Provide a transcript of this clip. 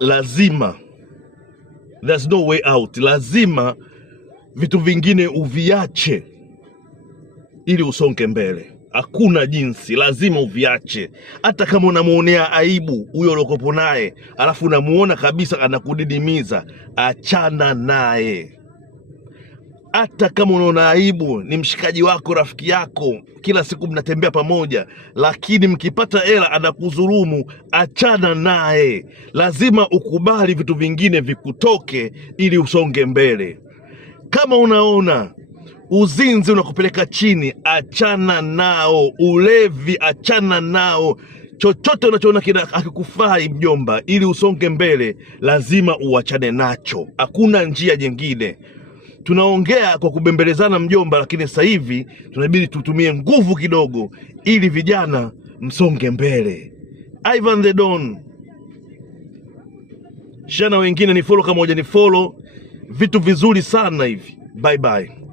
lazima, there's no way out, lazima vitu vingine uviache ili usonge mbele. Hakuna jinsi, lazima uviache. Hata kama unamuonea aibu huyo uliokopo naye, alafu unamuona kabisa anakudidimiza, achana naye. Hata kama unaona aibu, ni mshikaji wako, rafiki yako, kila siku mnatembea pamoja, lakini mkipata hela anakudhulumu, achana naye. Lazima ukubali vitu vingine vikutoke ili usonge mbele. Kama unaona uzinzi unakupeleka chini, achana nao. Ulevi, achana nao. Chochote unachoona hakikufai mjomba, ili usonge mbele, lazima uachane nacho. Hakuna njia nyingine. Tunaongea kwa kubembelezana mjomba, lakini sasa hivi tunabidi tutumie nguvu kidogo ili vijana msonge mbele. Ivan the Don. Shana wengine ni follow kama moja ni follow. Vitu vizuri sana hivi. Bye bye.